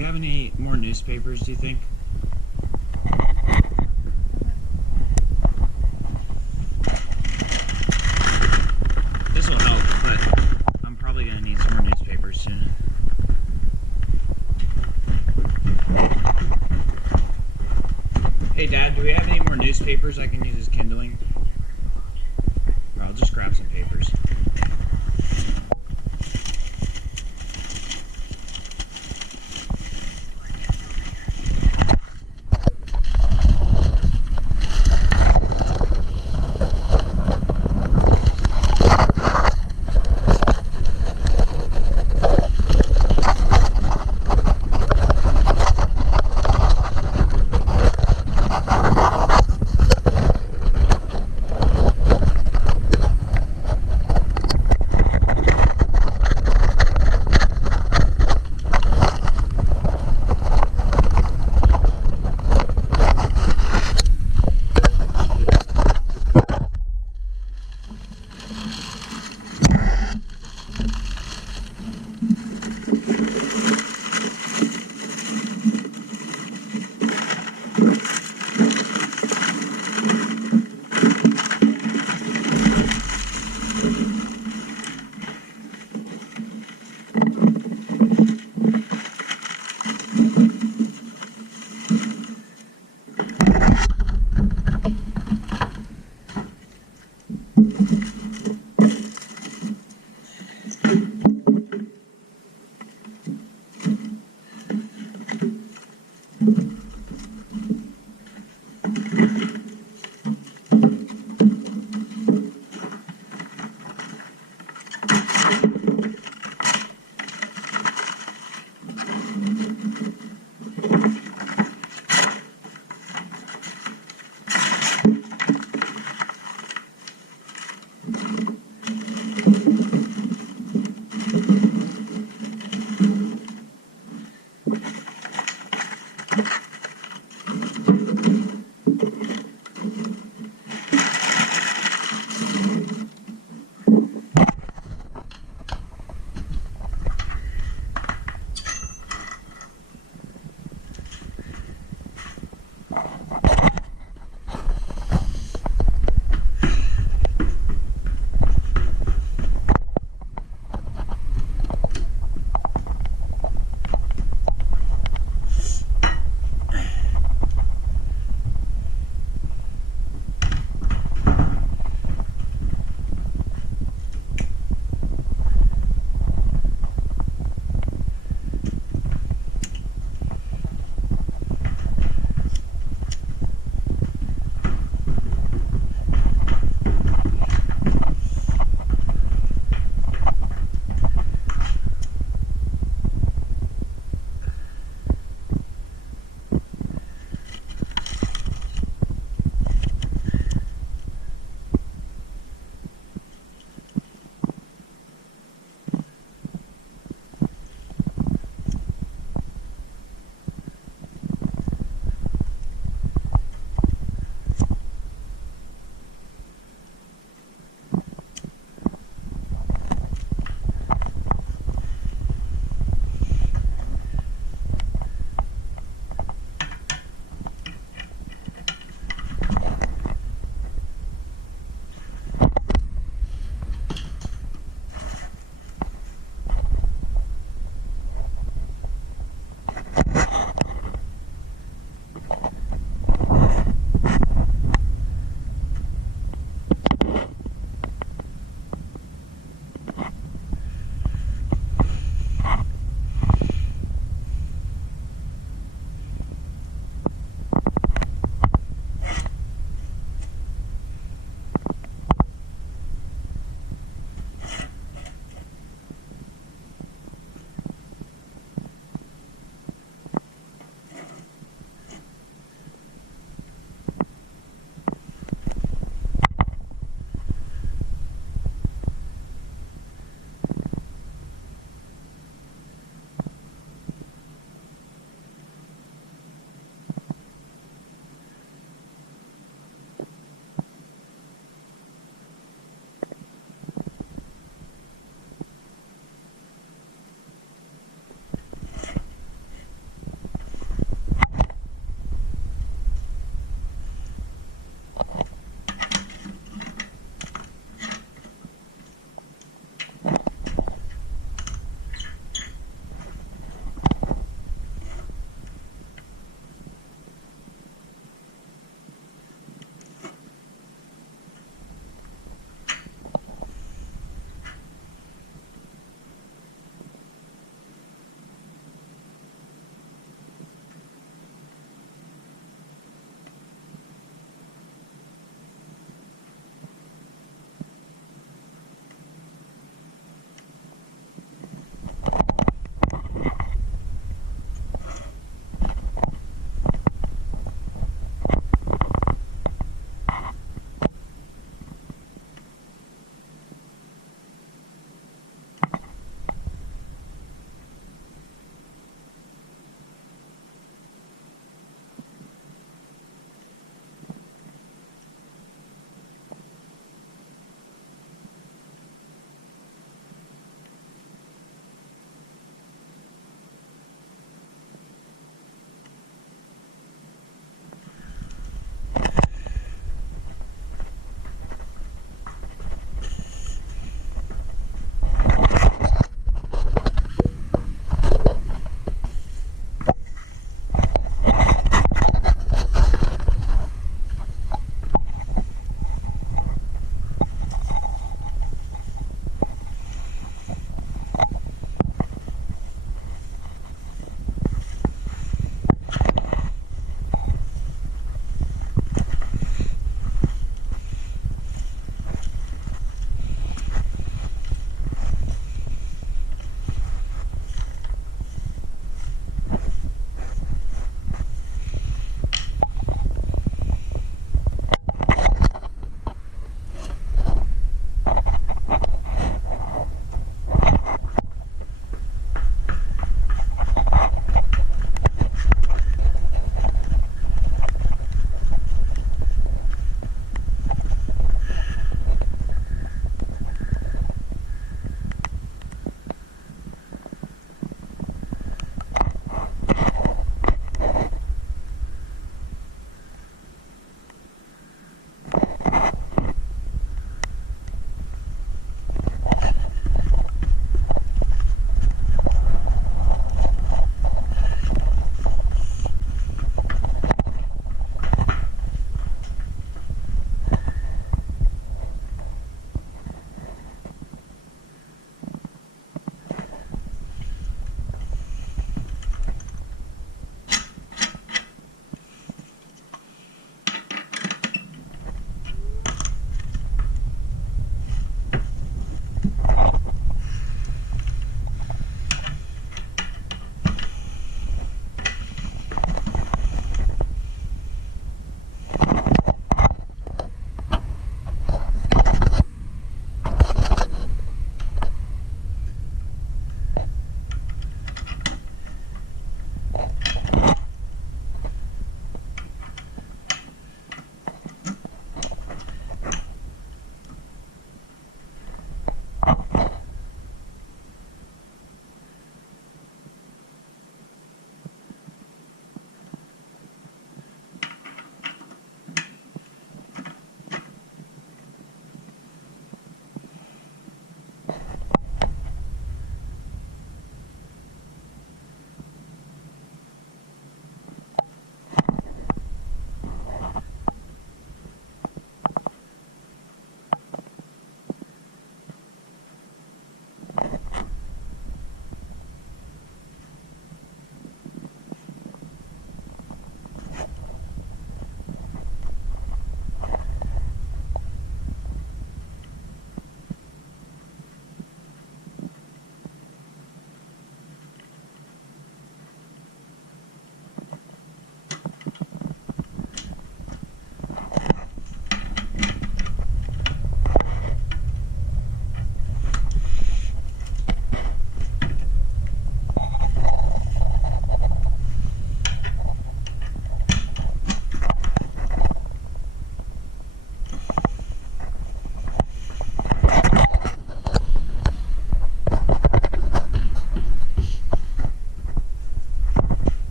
we have any more newspapers, do you think? This will help, but I'm probably going to need some more newspapers soon. Hey Dad, do we have any more newspapers I can use as kindling? Or I'll just grab some papers.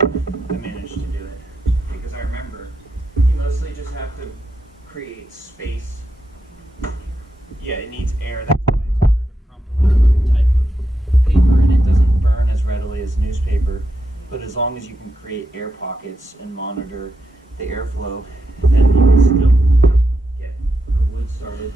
but I managed to do it. Because I remember, you mostly just have to create space. Yeah, it needs air. That's why it's harder to crumple type of paper, and it doesn't burn as readily as newspaper. But as long as you can create air pockets and monitor the airflow, then you can still get the wood started.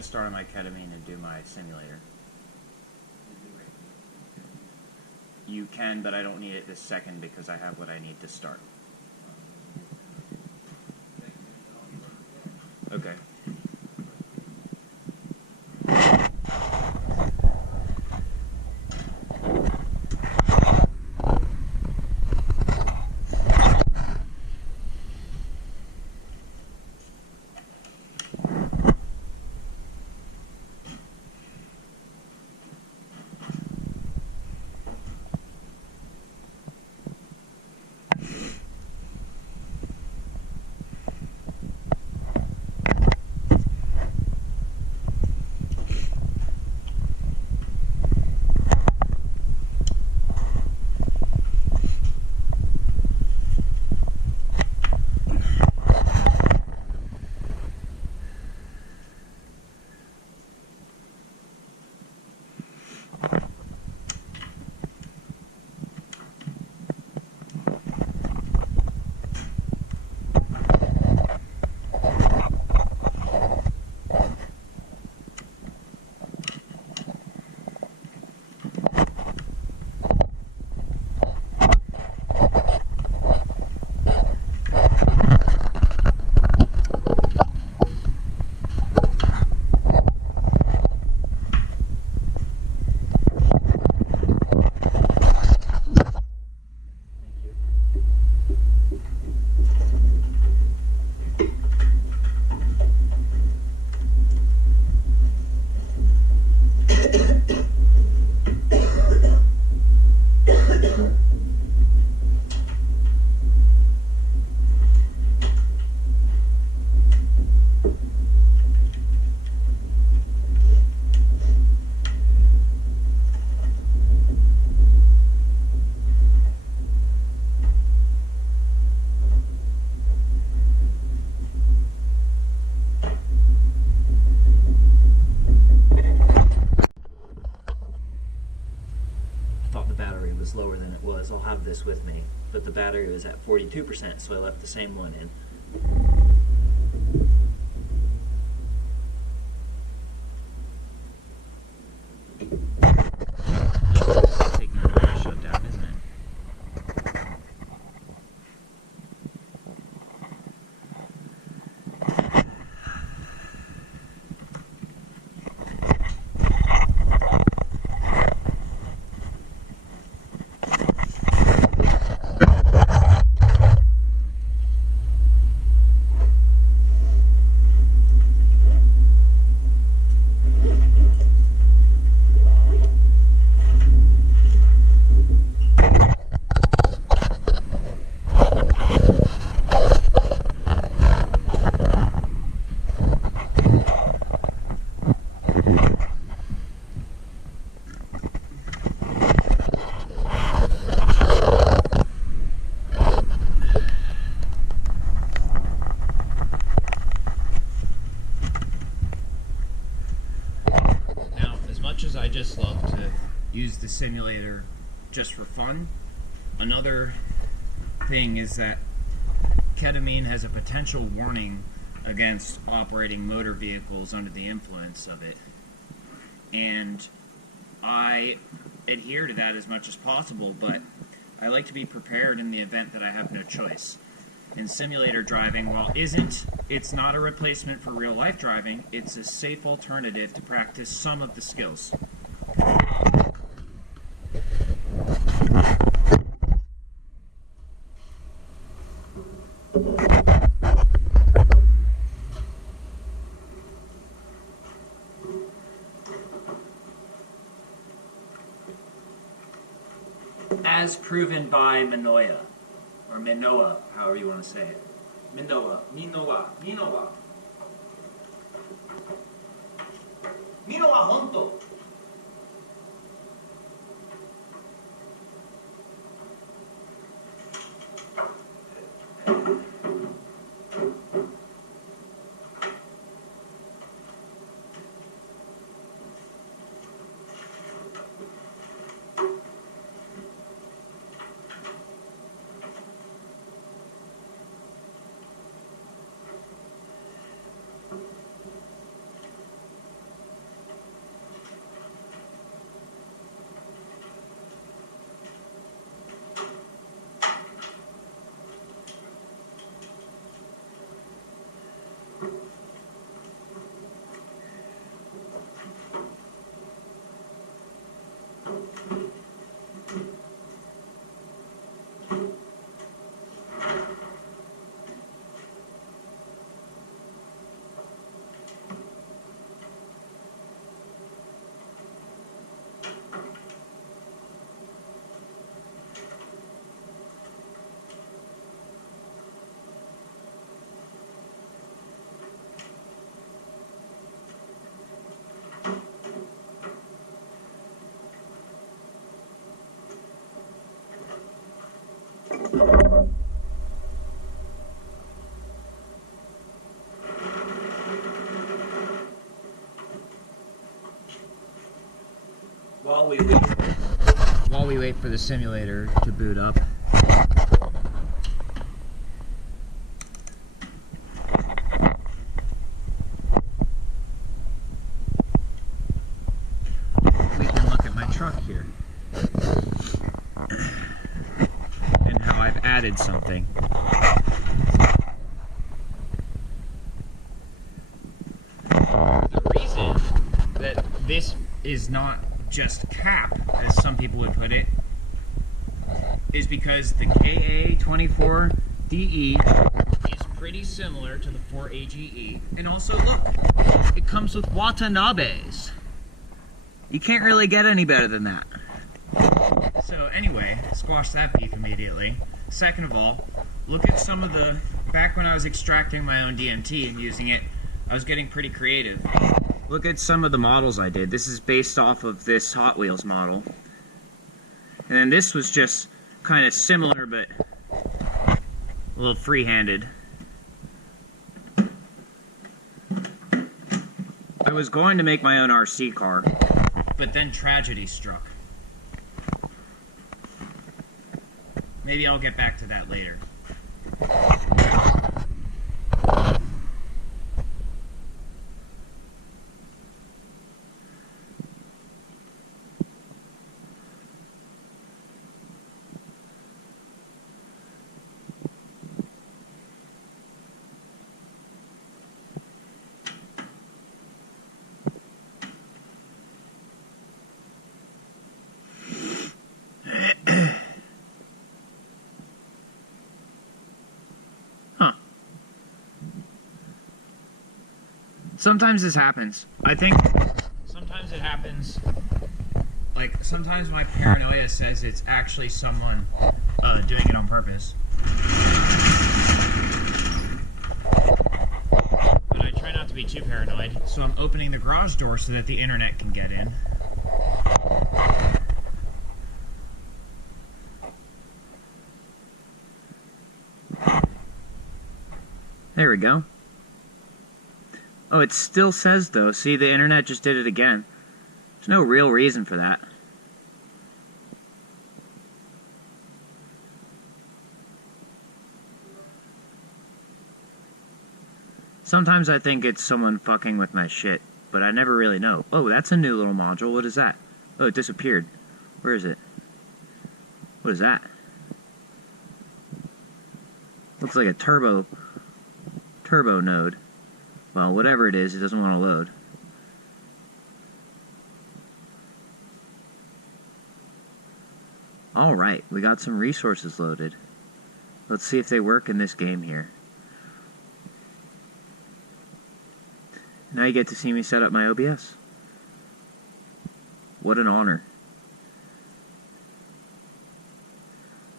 Start on my ketamine and do my simulator. You can, but I don't need it this second because I have what I need to start. Okay. Was lower than it was. I'll have this with me, but the battery was at 42%, so I left the same one in. Taking the battery shut down, isn't it? I just love to use the simulator just for fun. Another thing is that ketamine has a potential warning against operating motor vehicles under the influence of it. And I adhere to that as much as possible, but I like to be prepared in the event that I have no choice. in simulator driving, while it's not a replacement for real life driving, it's a safe alternative to practice some of the skills. As proven by Minoa, or Minoa, however you want to say it. Minoa. Minoa honto. While we wait for the simulator to boot up, we can look at my truck here and how I've added something. The reason that this is not just cap, as some people would put it, is because the KA24DE is pretty similar to the 4AGE. And also, look, it comes with Watanabes. You can't really get any better than that. So anyway, squash that beef immediately. Second of all, look at some of the, back when I was extracting my own DMT and using it, I was getting pretty creative. Look at some of the models I did. This is based off of this Hot Wheels model. And then this was just kind of similar, but a little free-handed. I was going to make my own RC car, but then tragedy struck. Maybe I'll get back to that later. Sometimes this happens. I think sometimes it happens, like sometimes my paranoia says it's actually someone doing it on purpose. But I try not to be too paranoid, so I'm opening the garage door so that the internet can get in. There we go. Oh, it still says though. See, the internet just did it again. There's no real reason for that. Sometimes I think it's someone fucking with my shit, but I never really know. Oh, that's a new little module. What is that? Oh, it disappeared. Where is it? What is that? Looks like a turbo node. Well, whatever it is, it doesn't want to load. Alright, we got some resources loaded. Let's see if they work in this game here. Now you get to see me set up my OBS. What an honor.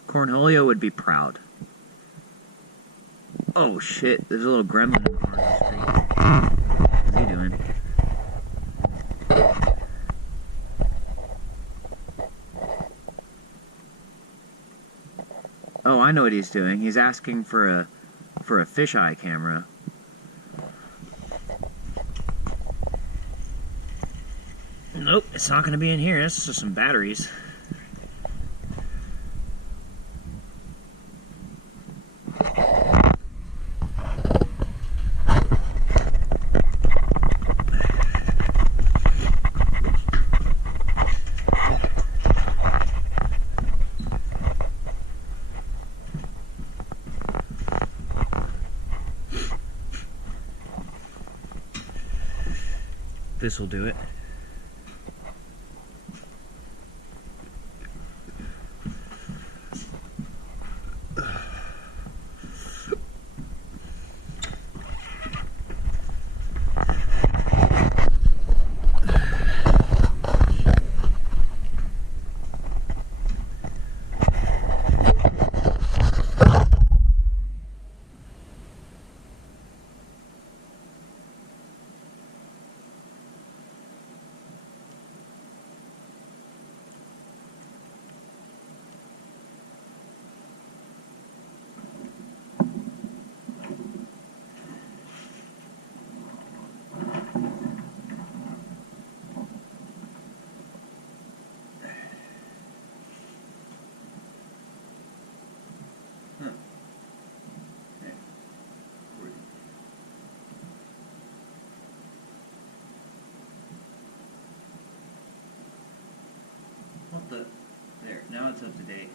Cornholio would be proud. Oh shit, there's a little gremlin in the corner of the street. What's he doing? Oh, I know what he's doing. He's asking for a fisheye camera. Nope, it's not going to be in here. This is just some batteries. This will do it. There, now it's up to date.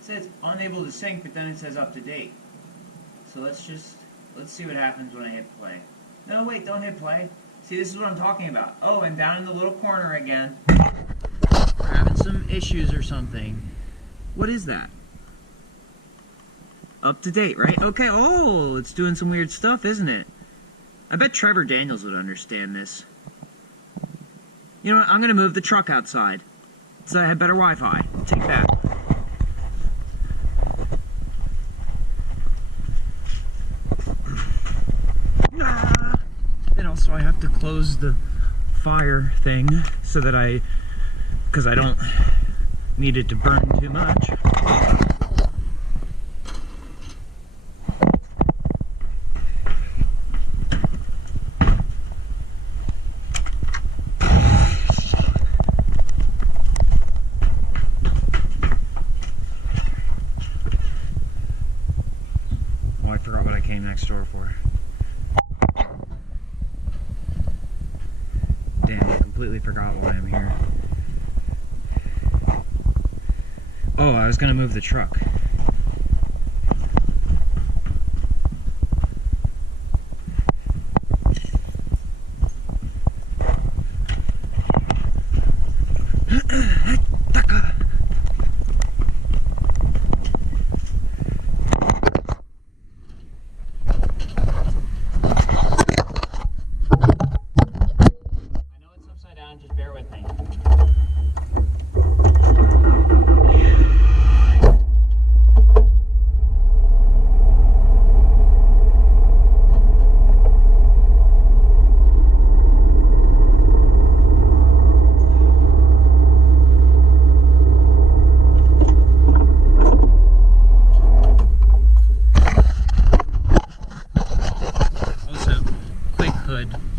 It says unable to sync, but then it says up to date. So let's see what happens when I hit play. No, wait, don't hit play. See, this is what I'm talking about. Oh, and down in the little corner again. We're having some issues or something. What is that? Up to date, right? Okay, oh, it's doing some weird stuff, isn't it? I bet Trevor Daniels would understand this. You know what, I'm going to move the truck outside, so I have better Wi-Fi. Take that. Ah! And also I have to close the fire thing so that because I don't need it to burn too much. Next door for. Damn, I completely forgot why I'm here. Oh, I was gonna move the truck.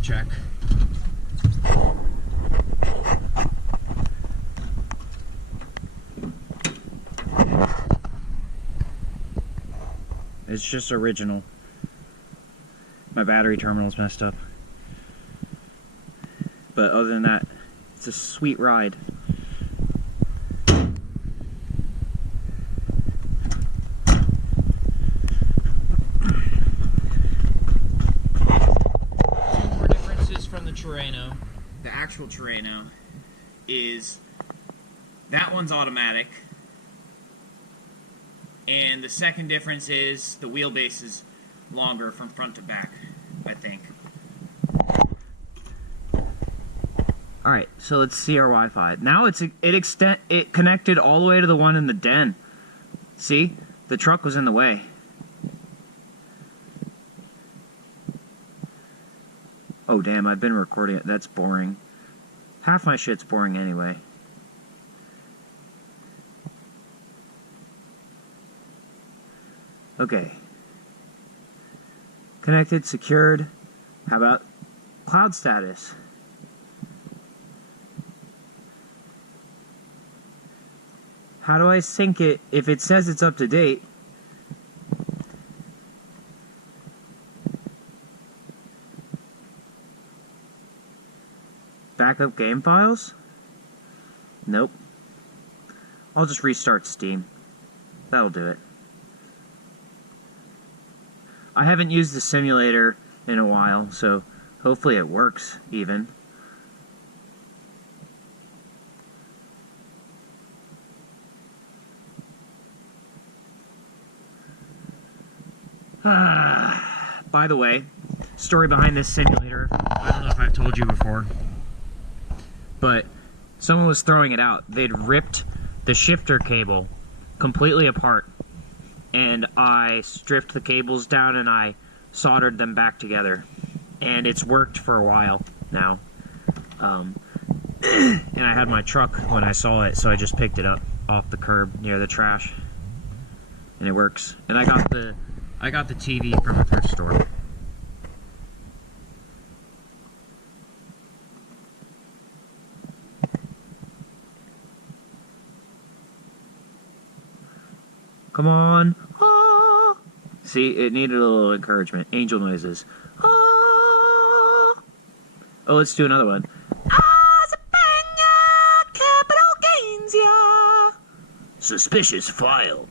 Check. It's just original. My battery terminal's messed up. But other than that, it's a sweet ride. actual Terreno is that one's automatic, and the second difference is the wheelbase is longer from front to back, I think. Alright, so let's see our Wi-Fi. Now it connected all the way to the one in the den. See? The truck was in the way. Oh damn, I've been recording it. That's boring. Half my shit's boring anyway. Okay. Connected, secured. How about cloud status? How do I sync it if it says it's up to date? Backup game files? Nope. I'll just restart Steam. That'll do it. I haven't used the simulator in a while, so hopefully it works even. By the way, story behind this simulator, I don't know if I've told you before, but someone was throwing it out. They'd ripped the shifter cable completely apart, and I stripped the cables down and I soldered them back together, and it's worked for a while now. And I had my truck when I saw it, so I just picked it up off the curb near the trash, and it works. And I got the TV from a thrift store. Come on. Ah. See, it needed a little encouragement. Angel noises. Ah. Oh, let's do another one. Capital gains, yeah. Suspicious file.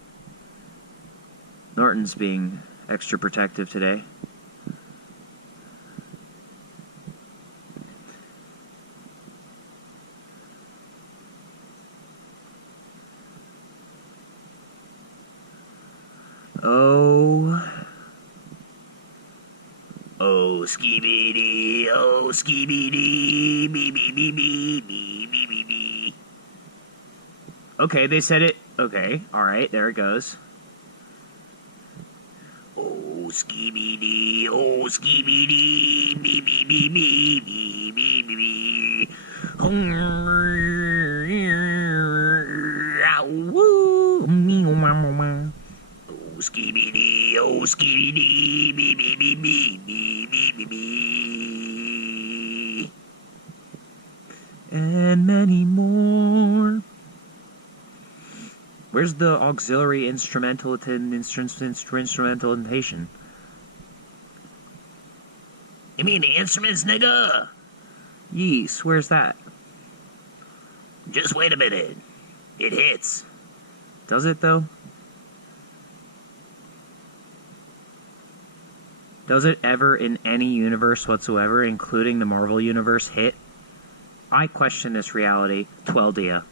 Norton's being extra protective today. Oh, skibidi, oh, skibidi, bee, bee, bee, bee, bee, bee, bee, bee. Okay, they said it. Okay, alright, there it goes. Oh, skibidi, bee, bee, bee, bee, bee, bee, bee, bee. Oh, skibidi, bee, bee, bee, bee, bee, bee, bee, bee. And many more. Where's the auxiliary instrumentation? You mean the instruments, nigga? Yees, where's that? Just wait a minute. It hits. Does it, though? Does it ever, in any universe whatsoever, including the Marvel universe, hit? I question this reality. Tweldia.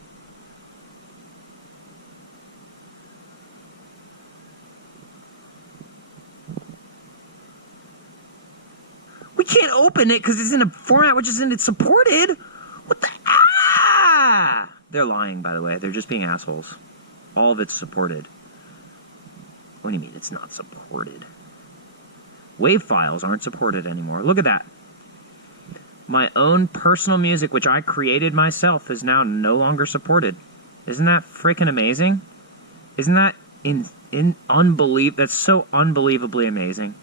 We can't open it because it's in a format which isn't supported. What the? Ah! They're lying, by the way. They're just being assholes. All of it's supported. What do you mean it's not supported? WAV files aren't supported anymore. Look at that. My own personal music, which I created myself, is now no longer supported. Isn't that freaking amazing? Isn't that that's so unbelievably amazing?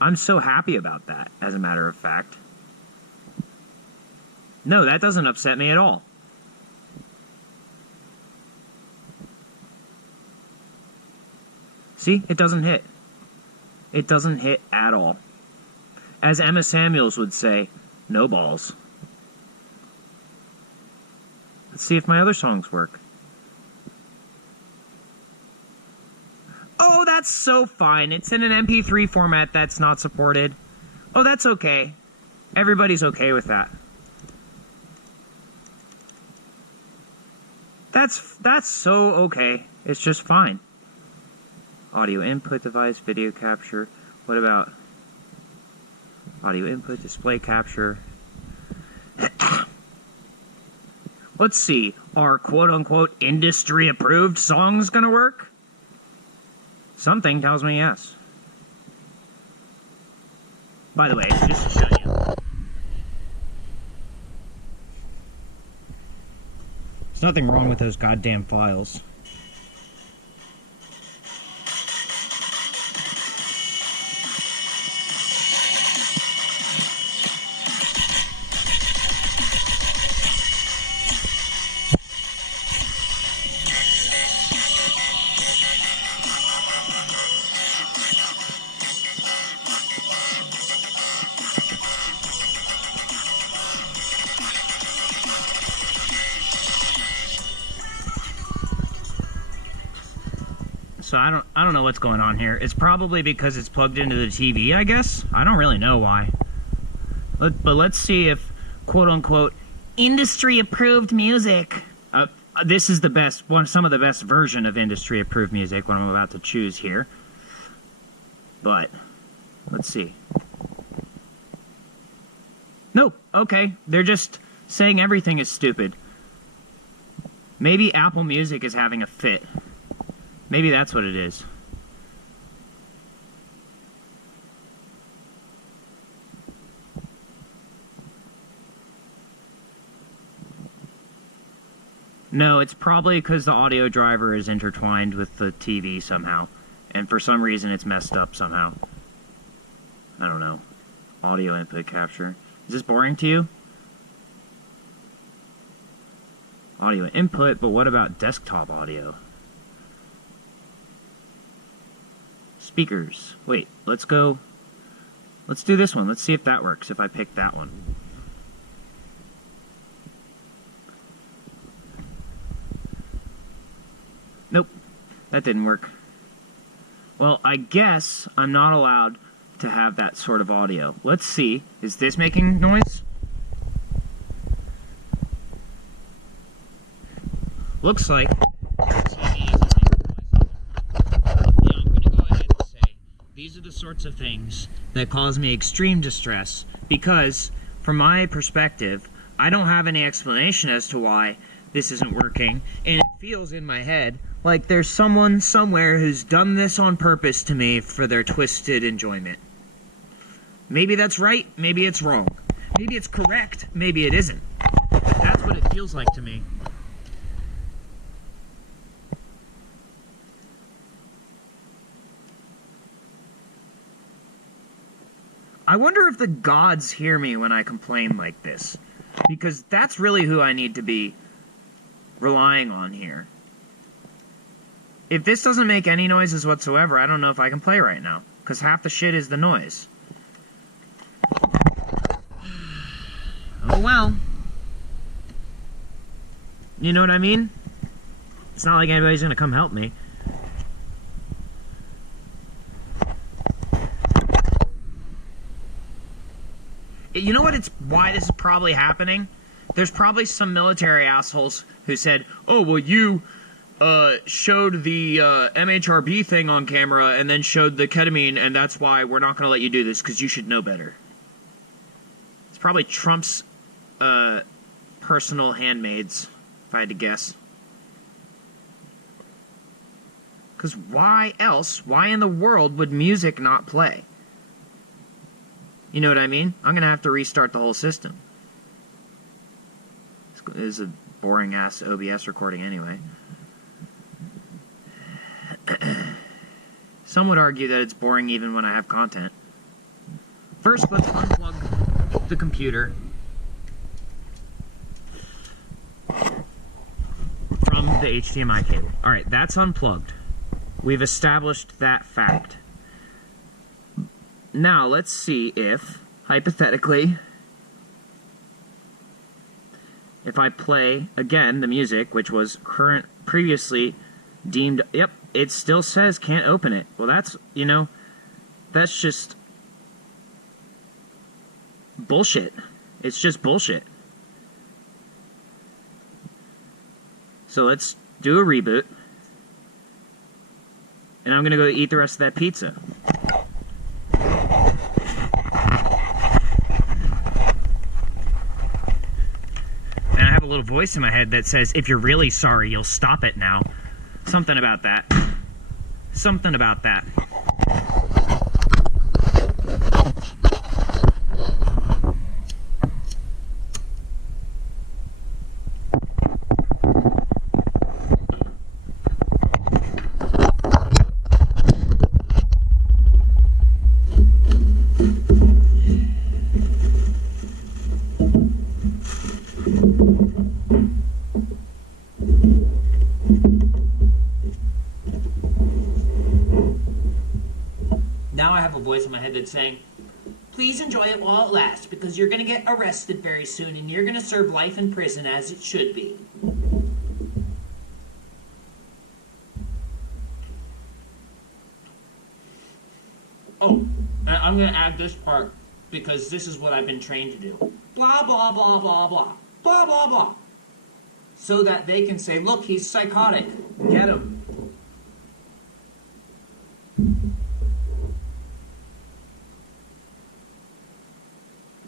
I'm so happy about that, as a matter of fact. No, that doesn't upset me at all. See? It doesn't hit. It doesn't hit at all. As Emma Samuels would say, no balls. Let's see if my other songs work. Oh, that's so fine. It's in an MP3 format that's not supported. Oh, that's okay. Everybody's okay with that. That's so okay. It's just fine. Audio input device, video capture. What about audio input, display capture? Let's see. Are quote-unquote industry-approved songs gonna work? Something tells me yes. By the way, just to show you. There's nothing wrong with those goddamn files. So I don't know what's going on here. It's probably because it's plugged into the TV, I guess. I don't really know why. But let's see if quote-unquote industry-approved music. This is the best some of the best version of industry-approved music, what I'm about to choose here. But let's see. Nope. Okay, they're just saying everything is stupid. Maybe Apple Music is having a fit. Maybe that's what it is. No, it's probably because the audio driver is intertwined with the TV somehow. And for some reason it's messed up somehow. I don't know. Audio input capture. Is this boring to you? Audio input, but what about desktop audio? Speakers. Wait, let's do this one. Let's see if that works, if I pick that one. Nope, that didn't work. Well, I guess I'm not allowed to have that sort of audio. Let's see, is this making noise? Looks like these are the sorts of things that cause me extreme distress because, from my perspective, I don't have any explanation as to why this isn't working, and it feels in my head like there's someone somewhere who's done this on purpose to me for their twisted enjoyment. Maybe that's right, maybe it's wrong. Maybe it's correct, maybe it isn't. But that's what it feels like to me. I wonder if the gods hear me when I complain like this, because that's really who I need to be relying on here. If this doesn't make any noises whatsoever, I don't know if I can play right now, because half the shit is the noise. Oh well. You know what I mean? It's not like anybody's gonna come help me. You know what? It's why this is probably happening? There's probably some military assholes who said, oh, well, you showed the MHRB thing on camera and then showed the ketamine, and that's why we're not going to let you do this, because you should know better. It's probably Trump's personal handmaids, if I had to guess. Because why else? Why in the world would music not play? You know what I mean? I'm going to have to restart the whole system. This is a boring-ass OBS recording anyway. Some would argue that it's boring even when I have content. First, let's unplug the computer from the HDMI cable. Alright, that's unplugged. We've established that fact. Now, let's see if, hypothetically, if I play, again, the music, which was previously deemed, yep, it still says can't open it. Well, that's, you know, that's just bullshit. It's just bullshit. So let's do a reboot. And I'm gonna go eat the rest of that pizza. And I have a little voice in my head that says, if you're really sorry, you'll stop it now. Something about that. Something about that. Now I have a voice in my head that's saying, please enjoy it while it lasts, because you're going to get arrested very soon, and you're going to serve life in prison as it should be. Oh, and I'm going to add this part, because this is what I've been trained to do. Blah, blah, blah, blah, blah. Blah, blah, blah. So that they can say, look, he's psychotic. Get him.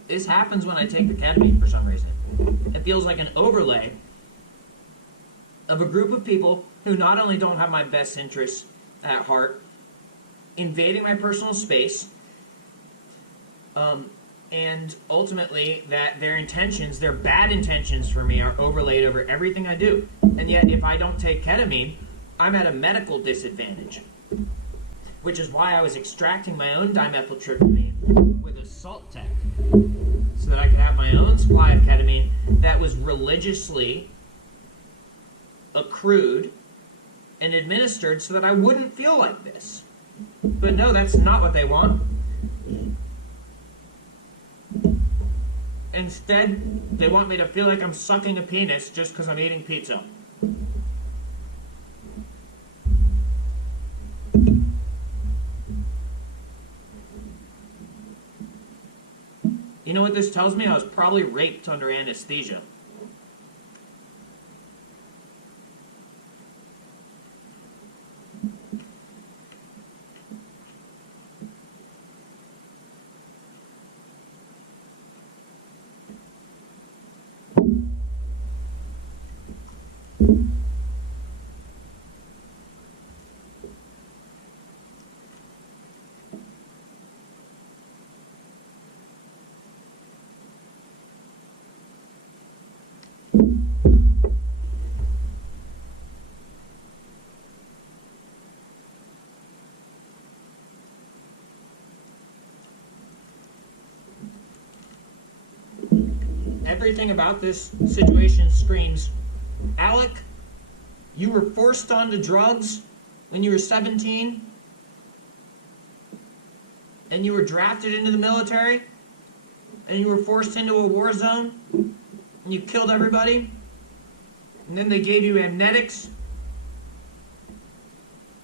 This happens when I take the ketamine for some reason. It feels like an overlay of a group of people who not only don't have my best interests at heart, invading my personal space, and ultimately that their intentions, their bad intentions for me, are overlaid over everything I do. And yet, if I don't take ketamine, I'm at a medical disadvantage. Which is why I was extracting my own dimethyltryptamine with a salt tech, so that I could have my own supply of ketamine that was religiously accrued and administered so that I wouldn't feel like this. But no, that's not what they want. Instead, they want me to feel like I'm sucking a penis just because I'm eating pizza. You know what this tells me? I was probably raped under anesthesia. Everything about this situation screams, Alec, you were forced onto drugs when you were 17, and you were drafted into the military, and you were forced into a war zone, and you killed everybody, and then they gave you amnetics,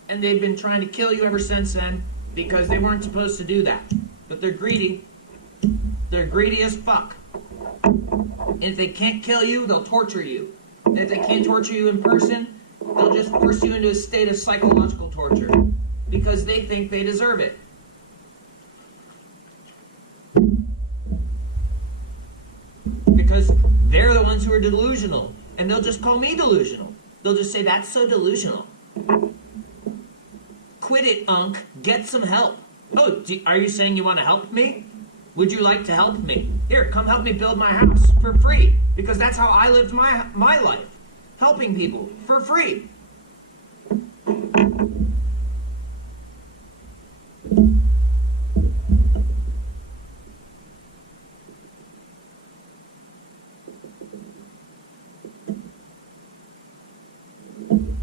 and they've been trying to kill you ever since then, because they weren't supposed to do that. But they're greedy. They're greedy as fuck. And if they can't kill you, they'll torture you. And if they can't torture you in person, they'll just force you into a state of psychological torture. Because they think they deserve it. Because they're the ones who are delusional. And they'll just call me delusional. They'll just say, that's so delusional. Quit it, Unc. Get some help. Oh, are you saying you want to help me? Would you like to help me? Here, come help me build my house for free. Because that's how I lived my life. Helping people for free.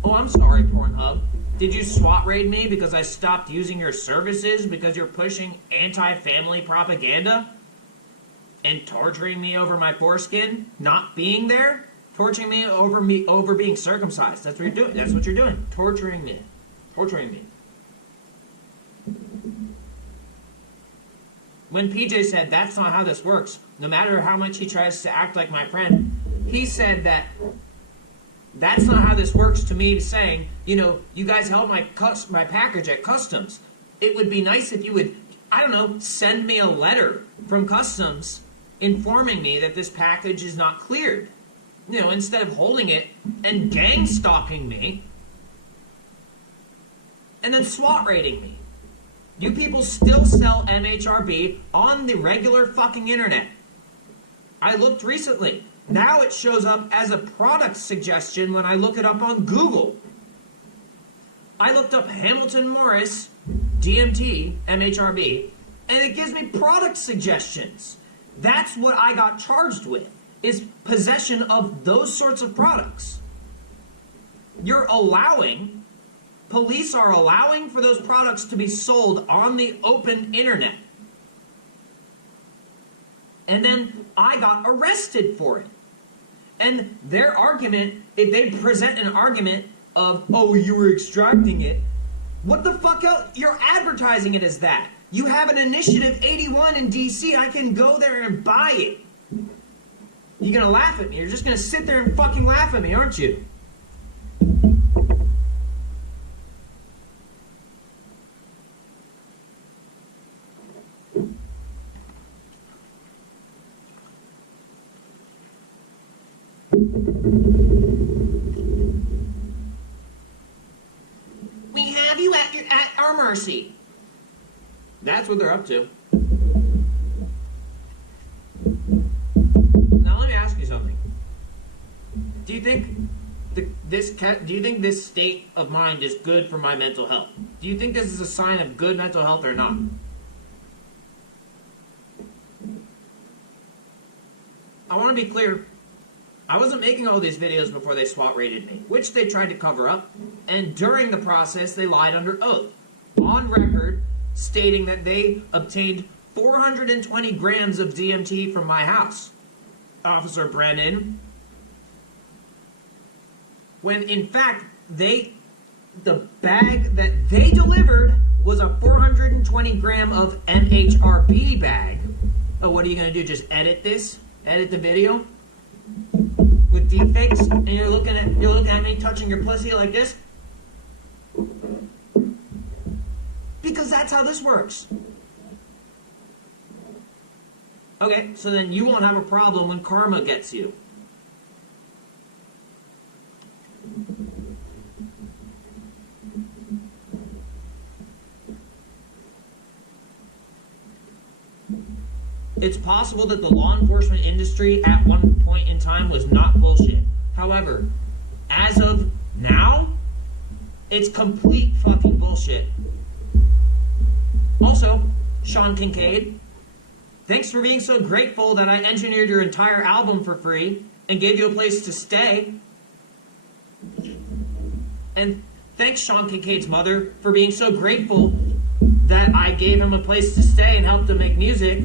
Oh, I'm sorry, Pornhub. Did you SWAT raid me because I stopped using your services because you're pushing anti-family propaganda? And torturing me over my foreskin? Not being there? Torturing me over being circumcised. That's what you're doing. That's what you're doing. Torturing me. Torturing me. When PJ said, that's not how this works, no matter how much he tries to act like my friend, he said that That's not how this works to me, saying, you know, you guys held my package at customs. It would be nice if you would, I don't know, send me a letter from customs informing me that this package is not cleared. You know, instead of holding it and gang stalking me and then SWAT raiding me. You people still sell MHRB on the regular fucking internet. I looked recently. Now it shows up as a product suggestion when I look it up on Google. I looked up Hamilton Morris, DMT, MHRB, and it gives me product suggestions. That's what I got charged with, is possession of those sorts of products. Police are allowing for those products to be sold on the open internet. And then I got arrested for it. And their argument, if they present an argument of, oh, you were extracting it, what the fuck else? You're advertising it as that. You have an Initiative 81 in DC, I can go there and buy it. You're gonna laugh at me. You're just gonna sit there and fucking laugh at me, aren't you? We have you at our mercy. That's what they're up to. Now let me ask you something. Do you think this state of mind is good for my mental health? Do you think this is a sign of good mental health or not? I want to be clear. I wasn't making all these videos before they SWAT raided me, which they tried to cover up, and during the process they lied under oath, on record, stating that they obtained 420 grams of DMT from my house, Officer Brennan, when in fact the bag that they delivered was a 420 gram of MHRB bag. Oh, what are you going to do, just edit this? Edit the video? With deepfakes, and you're looking at me touching your pussy like this? Because that's how this works. Okay, so then you won't have a problem when karma gets you. It's possible that the law enforcement industry at one point in time was not bullshit. However, as of now, it's complete fucking bullshit. Also, Sean Kincaid, thanks for being so grateful that I engineered your entire album for free and gave you a place to stay. And thanks, Sean Kincaid's mother, for being so grateful that I gave him a place to stay and helped him make music.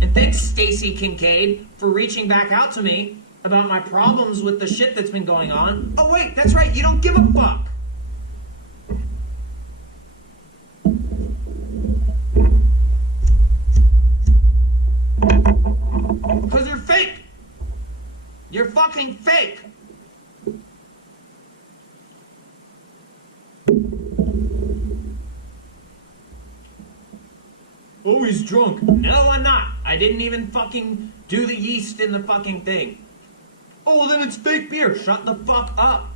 And thanks, Stacy Kincaid, for reaching back out to me about my problems with the shit that's been going on. Oh wait, that's right, you don't give a fuck. Because you're fake. You're fucking fake. Oh, he's drunk. No, I'm not. I didn't even fucking do the yeast in the fucking thing. Oh, well, then it's fake beer. Shut the fuck up.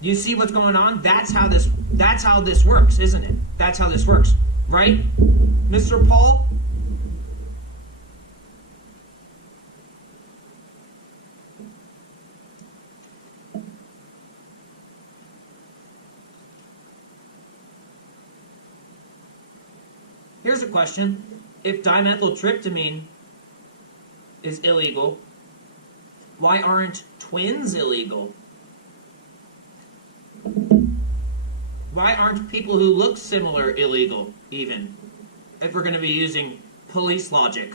You see what's going on? That's how this works, isn't it? That's how this works. Right? Mr. Paul? Here's a question. If dimethyltryptamine is illegal, why aren't twins illegal? Why aren't people who look similar illegal, even? If we're going to be using police logic.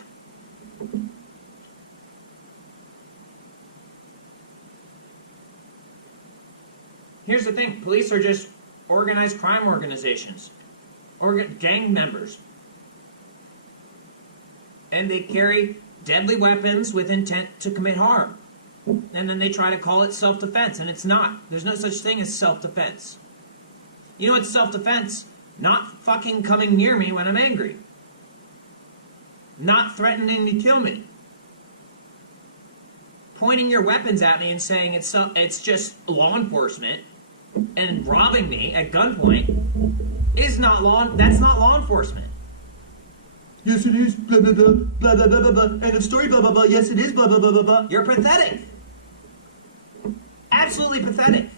Here's the thing. Police are just organized crime organizations. Gang members. And they carry deadly weapons with intent to commit harm. And then they try to call it self-defense, and it's not. There's no such thing as self-defense. You know what's self-defense? Not fucking coming near me when I'm angry. Not threatening to kill me. Pointing your weapons at me and saying it's just law enforcement and robbing me at gunpoint is not that's not law enforcement. Yes, it is. Blah, blah, blah, blah, blah, blah, blah. End of story, blah, blah, blah. Yes, it is. Blah, blah, blah, blah, blah. You're pathetic. Absolutely pathetic.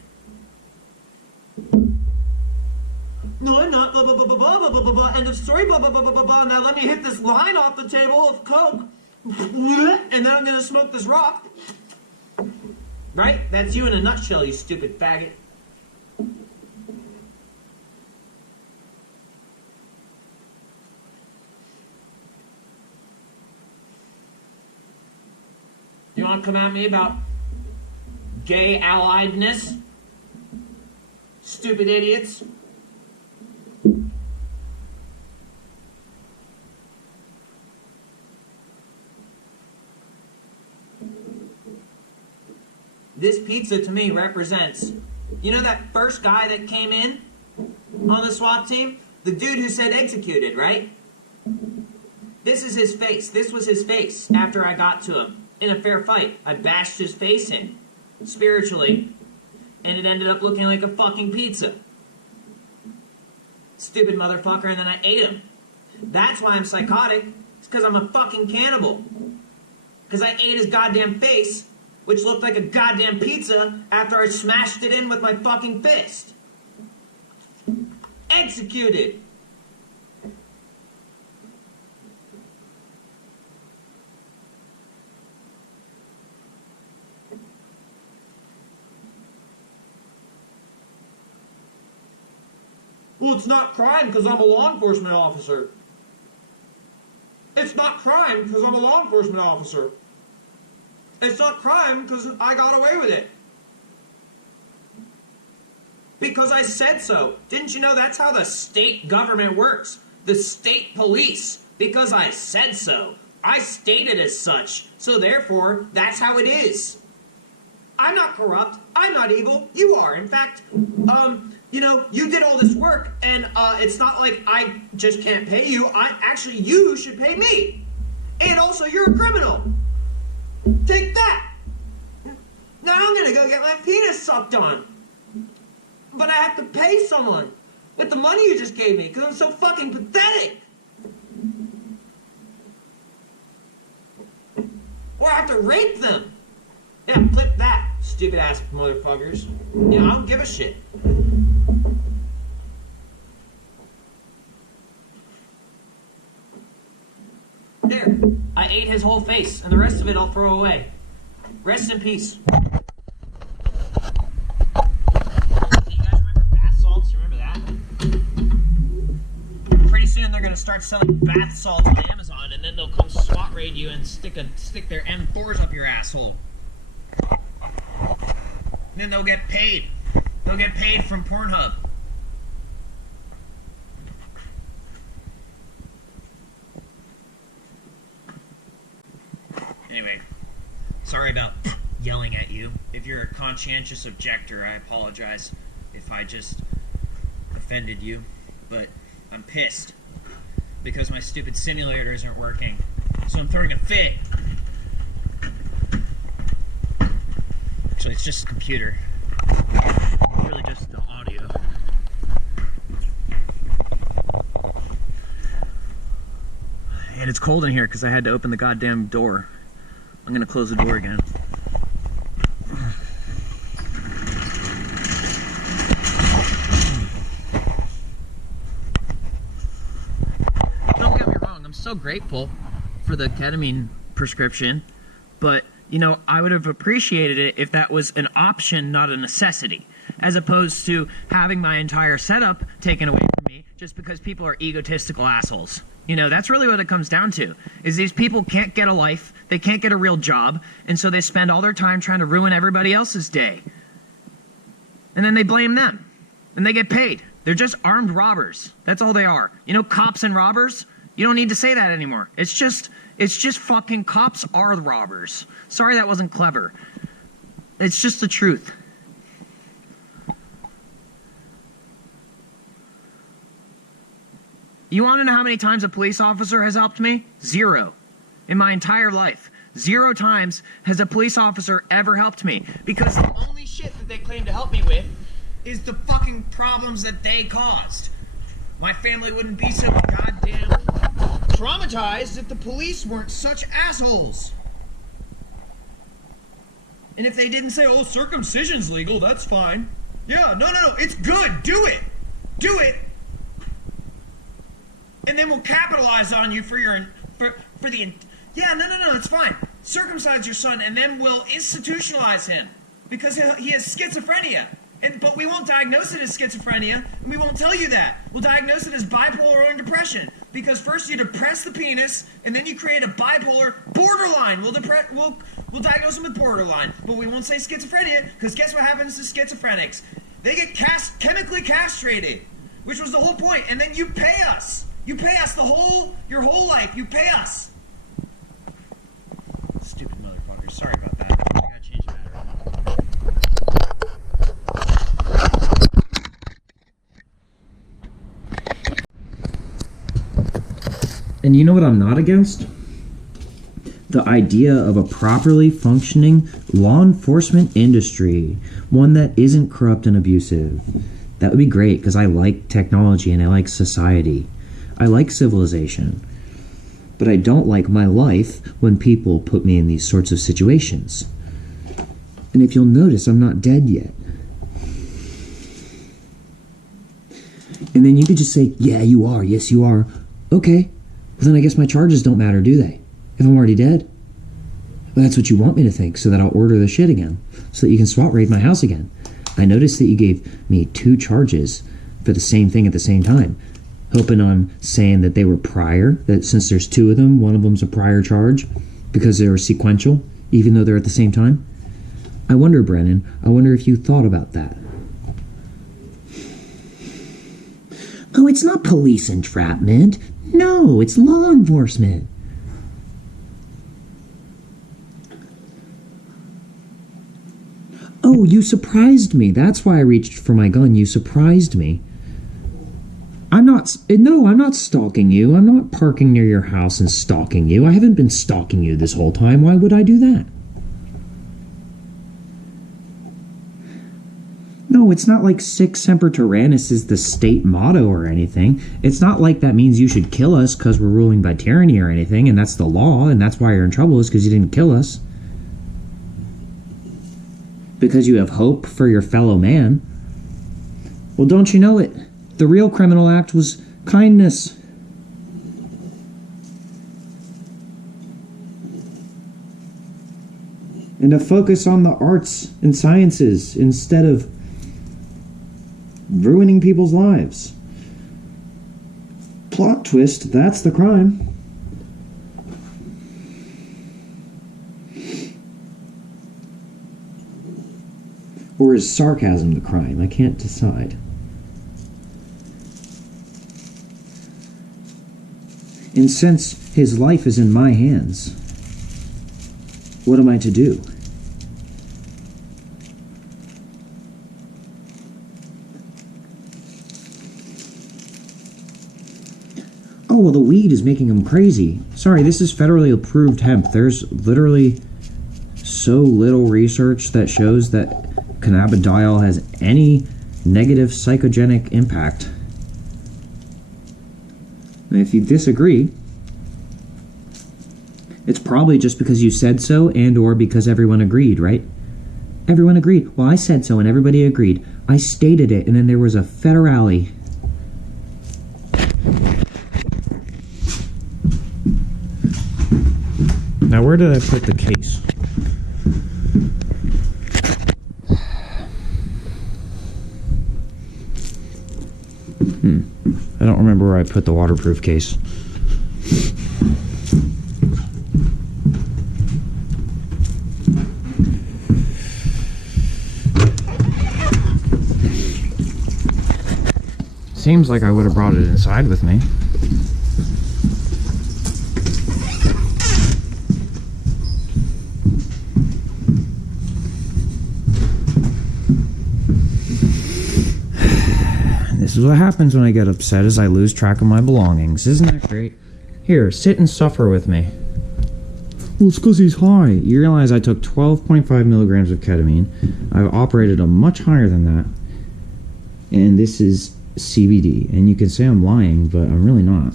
No, I'm not. Blah, blah, blah, blah, blah, blah, blah, blah. End of story, blah, blah, blah, blah, blah, blah. Now let me hit this line off the table of coke. And then I'm going to smoke this rock. Right? That's you in a nutshell, you stupid faggot. You want to come at me about gay alliedness? Stupid idiots. This pizza to me represents, you know that first guy that came in on the SWAT team? The dude who said executed, right? This is his face. This was his face after I got to him. In a fair fight, I bashed his face in, spiritually, and it ended up looking like a fucking pizza. Stupid motherfucker, and then I ate him. That's why I'm psychotic. It's because I'm a fucking cannibal. Because I ate his goddamn face, which looked like a goddamn pizza after I smashed it in with my fucking fist. Executed. Well, it's not crime because I'm a law enforcement officer. It's not crime because I'm a law enforcement officer. It's not crime because I got away with it. Because I said so. Didn't you know that's how the state government works? The state police. Because I said so. I stated as such. So therefore, that's how it is. I'm not corrupt. I'm not evil. You are. In fact, you know, you did all this work, and it's not like I just can't pay you. Actually, you should pay me. And also, you're a criminal. Take that. Now I'm gonna go get my penis sucked on. But I have to pay someone with the money you just gave me, because I'm so fucking pathetic. Or I have to rape them. Yeah, clip that, stupid ass motherfuckers. You know, I don't give a shit. There, I ate his whole face, and the rest of it I'll throw away. Rest in peace. Do you guys remember bath salts? You remember that? Pretty soon they're gonna start selling bath salts on Amazon, and then they'll come SWAT raid you and stick their M4s up your asshole. Then they'll get paid. They'll get paid from Pornhub. Anyway, sorry about yelling at you. If you're a conscientious objector, I apologize if I just offended you. But I'm pissed because my stupid simulator isn't working. So I'm throwing a fit. Actually, it's just a computer. It's really just the audio. And it's cold in here because I had to open the goddamn door. I'm gonna close the door again. Don't get me wrong, I'm so grateful for the ketamine prescription, but you know, I would have appreciated it if that was an option, not a necessity, as opposed to having my entire setup taken away from me just because people are egotistical assholes. You know, that's really what it comes down to, is these people can't get a life, they can't get a real job, and so they spend all their time trying to ruin everybody else's day. And then they blame them, and they get paid. They're just armed robbers. That's all they are. You know, cops and robbers, you don't need to say that anymore. It's just fucking cops are the robbers. Sorry that wasn't clever. It's just the truth. You want to know how many times a police officer has helped me? 0. In my entire life. 0 times has a police officer ever helped me. Because the only shit that they claim to help me with is the fucking problems that they caused. My family wouldn't be so goddamn traumatized if the police weren't such assholes. And if they didn't say, oh, circumcision's legal, that's fine. Yeah, no, it's good. Do it. Do it. And then we'll capitalize on you for your, for the, yeah, no, it's fine. Circumcise your son and then we'll institutionalize him. Because he has schizophrenia. But we won't diagnose it as schizophrenia, and we won't tell you that. We'll diagnose it as bipolar or depression. Because first you depress the penis, and then you create a bipolar borderline. We'll diagnose him with borderline, but we won't say schizophrenia, because guess what happens to schizophrenics? They get chemically castrated, which was the whole point. And then you pay us. You pay us your whole life. You pay us. Stupid motherfuckers. Sorry about that. I gotta change the battery. And you know what I'm not against? The idea of a properly functioning law enforcement industry. One that isn't corrupt and abusive. That would be great, because I like technology and I like society. I like civilization. But I don't like my life when people put me in these sorts of situations. And if you'll notice, I'm not dead yet. And then you could just say, yeah, you are. Yes, you are. Okay. Well, then I guess my charges don't matter, do they? If I'm already dead? Well, that's what you want me to think, so that I'll order the shit again. So that you can SWAT raid my house again. I noticed that you gave me 2 charges for the same thing at the same time. Hoping on saying that they were prior, that since there's 2 of them, one of them's a prior charge, because they were sequential, even though they're at the same time. I wonder, Brennan, I wonder if you thought about that. Oh, it's not police entrapment. No, it's law enforcement. Oh, you surprised me. That's why I reached for my gun. You surprised me. I'm not stalking you. I'm not parking near your house and stalking you. I haven't been stalking you this whole time. Why would I do that? No, it's not like Sic Semper Tyrannis is the state motto or anything. It's not like that means you should kill us because we're ruling by tyranny or anything, and that's the law, and that's why you're in trouble is because you didn't kill us. Because you have hope for your fellow man. Well, don't you know it? The real criminal act was kindness. And to focus on the arts and sciences instead of ruining people's lives. Plot twist, that's the crime. Or is sarcasm the crime? I can't decide. And since his life is in my hands, what am I to do? Oh, well, the weed is making him crazy. Sorry, this is federally approved hemp. There's literally so little research that shows that cannabidiol has any negative psychogenic impact. And if you disagree, it's probably just because you said so and or because everyone agreed, right? Everyone agreed. Well, I said so and everybody agreed. I stated it and then there was a federale. Now, where did I put the case? I don't remember where I put the waterproof case. Seems like I would have brought it inside with me. This is what happens when I get upset, is I lose track of my belongings. Isn't that great? Here, sit and suffer with me. Well, it's because he's high. You realize I took 12.5 milligrams of ketamine. I've operated a much higher than that. And this is CBD. And you can say I'm lying, but I'm really not.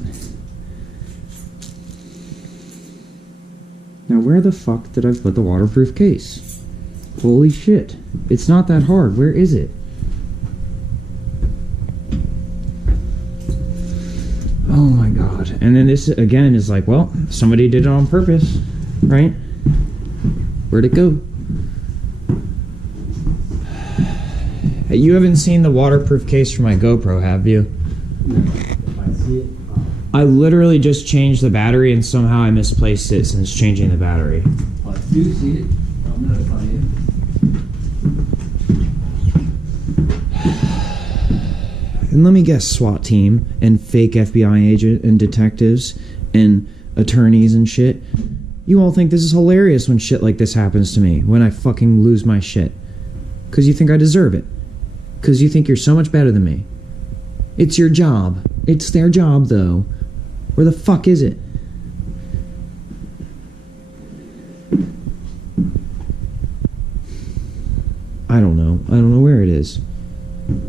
Now, where the fuck did I put the waterproof case? Holy shit. It's not that hard. Where is it? Oh my god. And then this, again, is like, well, somebody did it on purpose, right? Where'd it go? You haven't seen the waterproof case for my GoPro, have you? I see it. I literally just changed the battery and somehow I misplaced it since changing the battery. I do see it. I'm notifying you. And let me guess, SWAT team and fake FBI agent and detectives and attorneys and shit. You all think this is hilarious when shit like this happens to me, when I fucking lose my shit. Because you think I deserve it. Because you think you're so much better than me. It's your job. It's their job, though. Where the fuck is it? I don't know. I don't know where it is.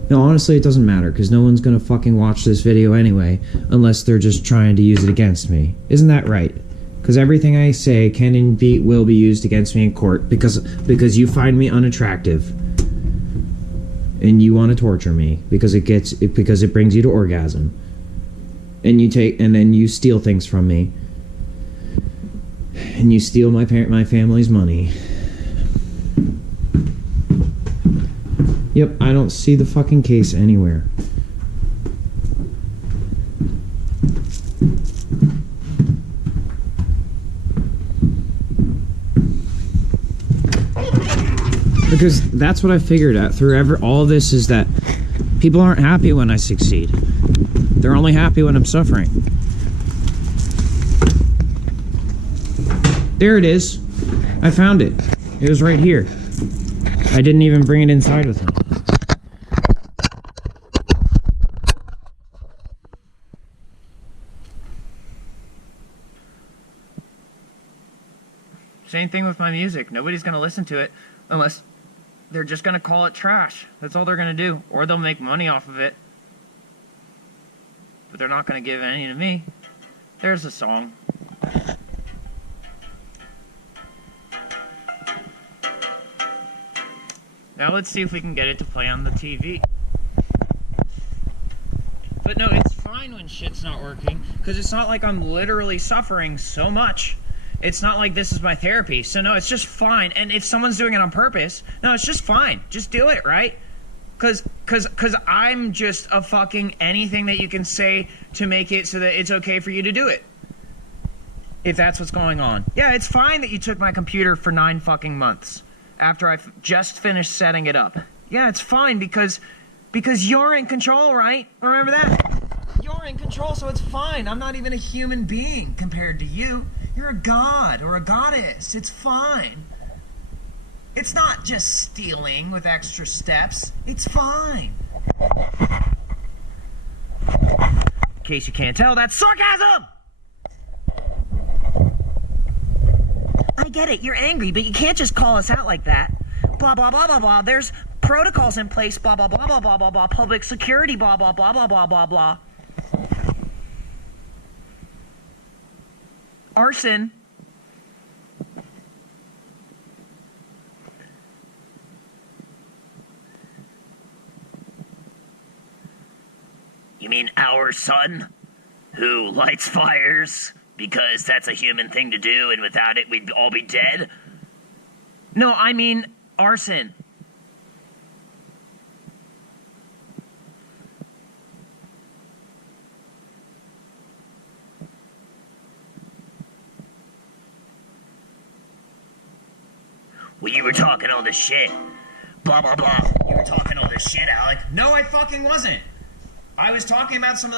No, honestly, it doesn't matter, because no one's gonna fucking watch this video anyway, unless they're just trying to use it against me. Isn't that right? Because everything I say can and will be used against me in court, because you find me unattractive. And you want to torture me, because it brings you to orgasm. And then you steal things from me. And you steal my family's money. Yep, I don't see the fucking case anywhere. Because that's what I figured out through all of this, is that people aren't happy when I succeed. They're only happy when I'm suffering. There it is. I found it. It was right here. I didn't even bring it inside with me. Same thing with my music. Nobody's going to listen to it unless they're just going to call it trash. That's all they're going to do. Or they'll make money off of it. But they're not going to give any to me. There's a song. Now let's see if we can get it to play on the TV. But no, it's fine when shit's not working, because it's not like I'm literally suffering so much. It's not like this is my therapy. So no, it's just fine. And if someone's doing it on purpose, no, it's just fine. Just do it, right? Cause I'm just a fucking anything that you can say to make it so that it's okay for you to do it. If that's what's going on. Yeah, it's fine that you took my computer for 9 fucking months after I've just finished setting it up. Yeah, it's fine because you're in control, right? Remember that? You're in control, so it's fine. I'm not even a human being compared to you. You're a god or a goddess. It's fine. It's not just stealing with extra steps. It's fine. In case you can't tell, that's sarcasm! I get it, you're angry, but you can't just call us out like that. Blah, blah, blah, blah, blah. There's protocols in place, blah, blah, blah, blah, blah, blah, blah. Public security, blah, blah, blah, blah, blah, blah, blah. Arson. You mean our son, who lights fires because that's a human thing to do, and without it we'd all be dead? No, I mean arson. Well, you were talking all this shit. Blah, blah, blah. You were talking all this shit, Alec. No, I fucking wasn't. I was talking about some of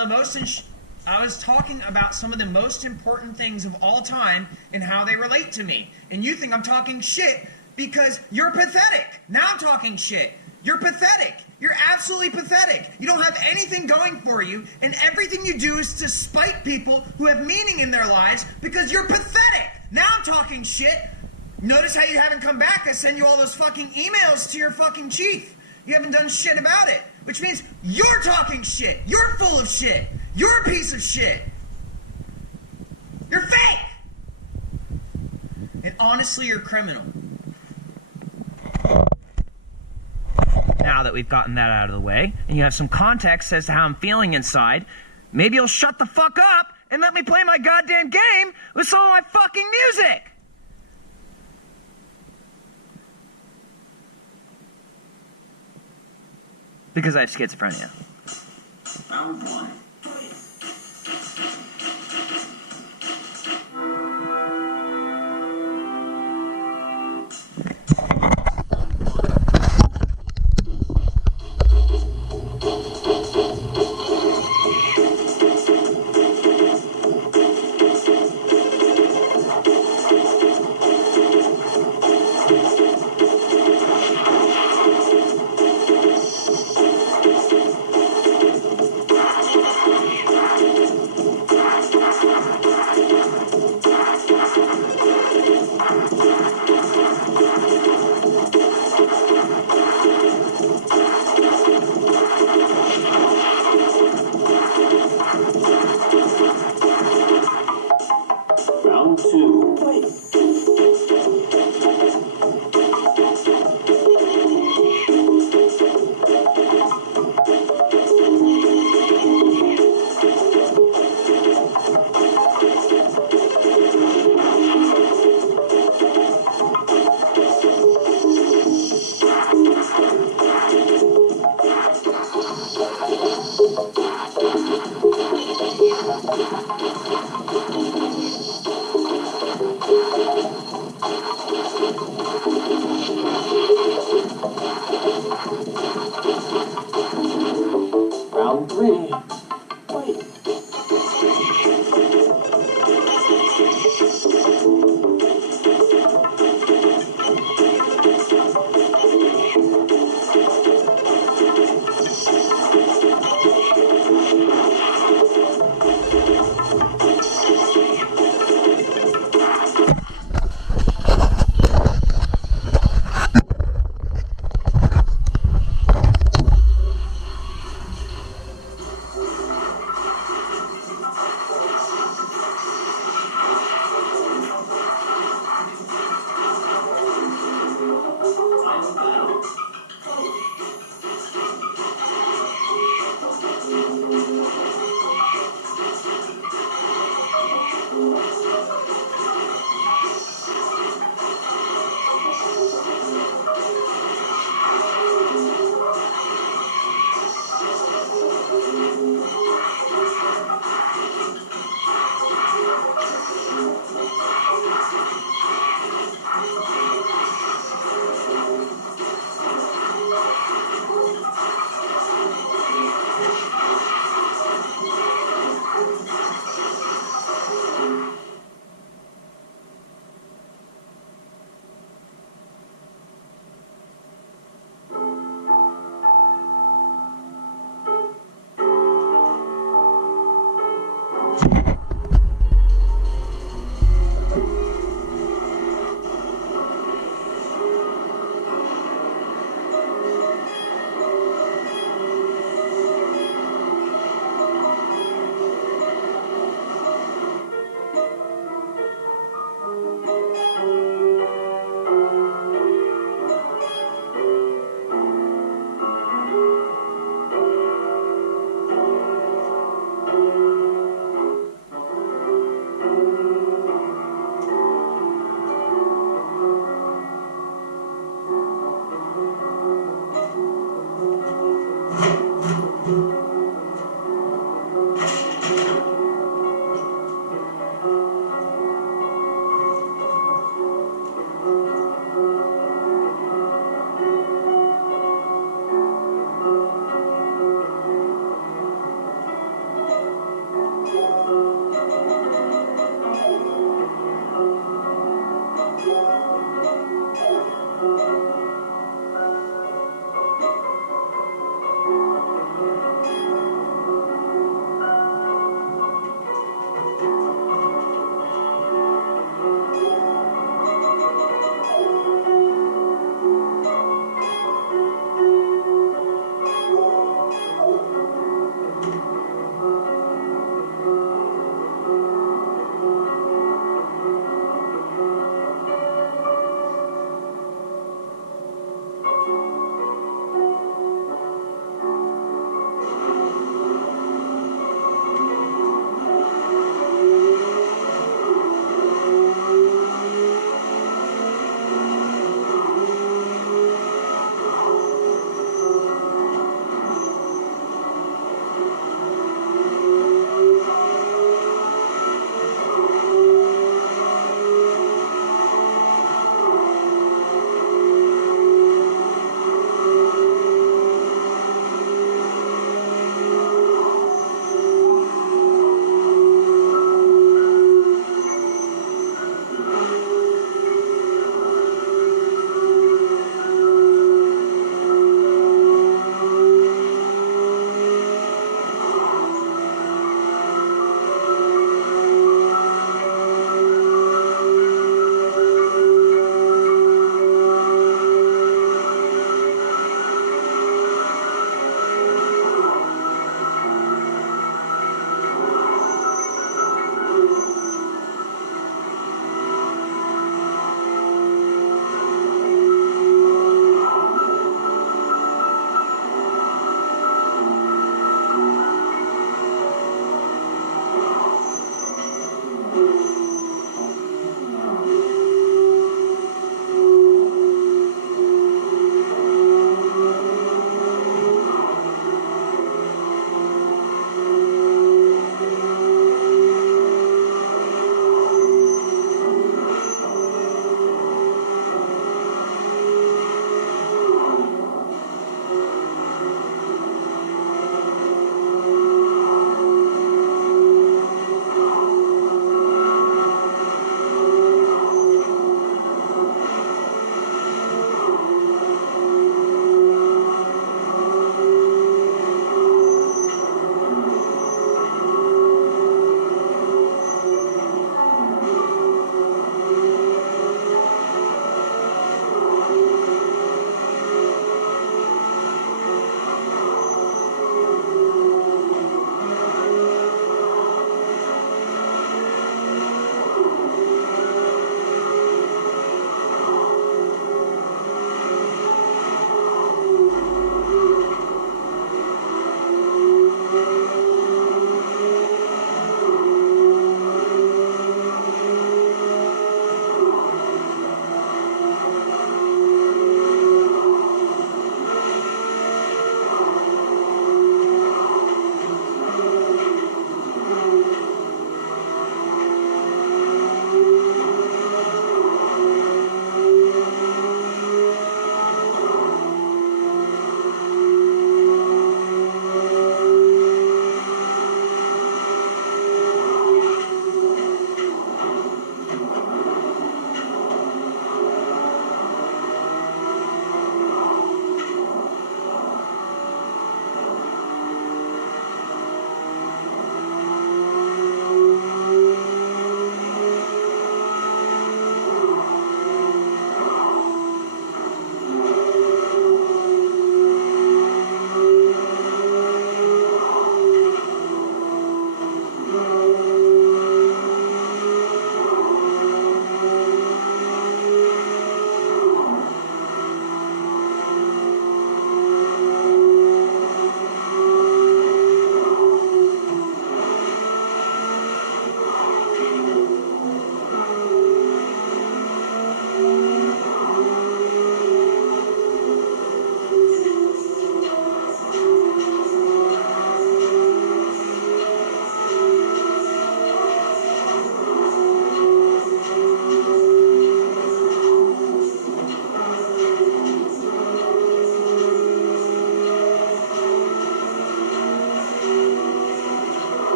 the most important things of all time and how they relate to me. And you think I'm talking shit because you're pathetic. Now I'm talking shit. You're pathetic. You're absolutely pathetic. You don't have anything going for you, and everything you do is to spite people who have meaning in their lives because you're pathetic. Now I'm talking shit. Notice how you haven't come back. I send you all those fucking emails to your fucking chief. You haven't done shit about it, which means you're talking shit. You're full of shit. You're a piece of shit. You're fake. And honestly, you're criminal. Now that we've gotten that out of the way, and you have some context as to how I'm feeling inside, maybe you'll shut the fuck up and let me play my goddamn game with some of my fucking music! Because I have schizophrenia. Round one. Round two. Fight. Round three.